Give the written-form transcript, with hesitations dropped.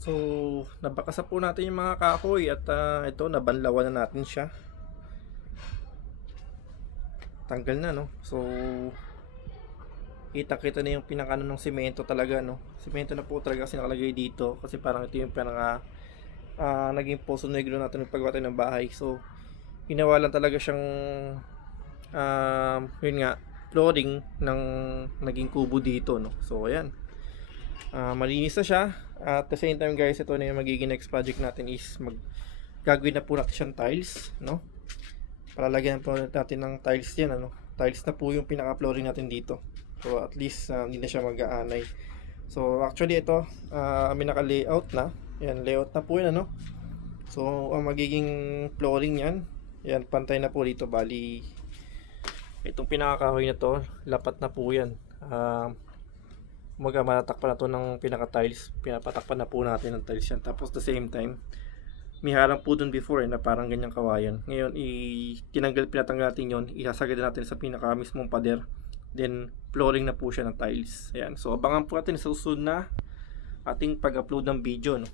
So, nabakasa po natin yung mga kahoy at ito, nabanlawan na natin siya. Tanggal na, no? So, kita-kita na yung pinakano ng semento talaga, no? Semento na po talaga kasi nakalagay dito kasi parang ito yung pinaka naging poso negro natin ng paggawa tayo ng bahay. So, ginawa lang talaga siyang yun nga, flooring ng naging kubo dito, no? So, ayan. Malinis na siya. At the same time guys, ito na yung magiging next project natin is gagawin na po natin siyang tiles, no? Palalagyan po natin ng tiles yan, ano? Tiles na po yung pinaka-flooring natin dito. So at least hindi na siya mag-aanay. So actually ito, may naka-layout na. Yan, layout na po yan, ano? So ang magiging flooring yan, yan, pantay na po dito. Bali, itong pinaka-kahoy na to, lapat na po yan. Matatakpan na to ng pinaka-tiles. Pinapatakpan na po natin ng tiles yan. Tapos the same time, may harang po dun before na parang ganyang kawayan. Ngayon, pinatanggal natin yon, isasagad natin sa pinaka mismong pader. Then, flooring na po siya ng tiles. Ayan. So, abangan po natin sa susunod na ating pag-upload ng video, no?